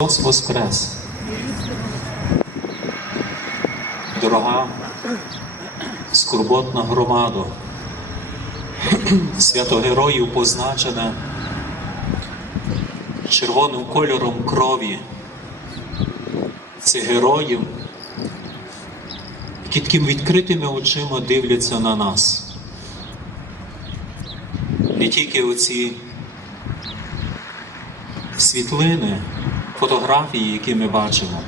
Христос Воскрес! Дорога скорботна громада, свято героїв позначене червоним кольором крові цих героїв, які такими відкритими очима дивляться на нас. Не тільки оці світлини, фотографії, які ми бачимо,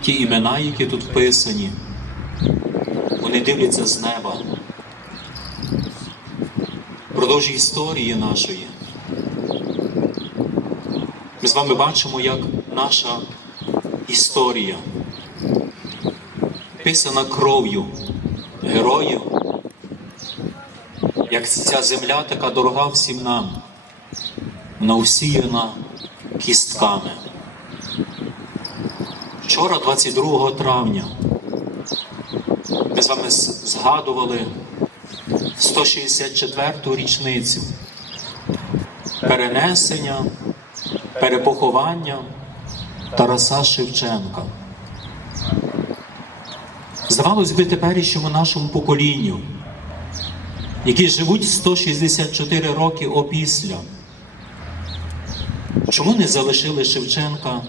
ті імена, які тут вписані, вони дивляться з неба. Продовж історії нашої. Ми з вами бачимо, як наша історія писана кров'ю героїв, як ця земля така дорога всім нам, вона усіяна кістками. Вчора, 22 травня, ми з вами згадували 164-ту річницю перенесення, перепоховання Тараса Шевченка. Здавалось би, теперішньому нашому поколінню, які живуть 164 роки опісля. Чому не залишили Шевченка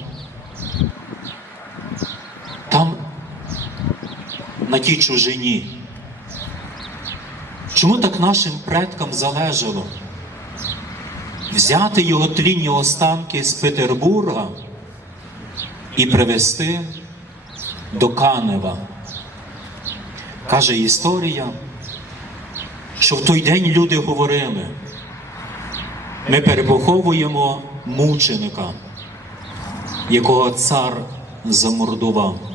на тій чужині? Чому так нашим предкам залежало взяти його тлінні останки з Петербурга і привезти до Канева? Каже історія, що в той день люди говорили, ми перепоховуємо мученика, якого цар замордував.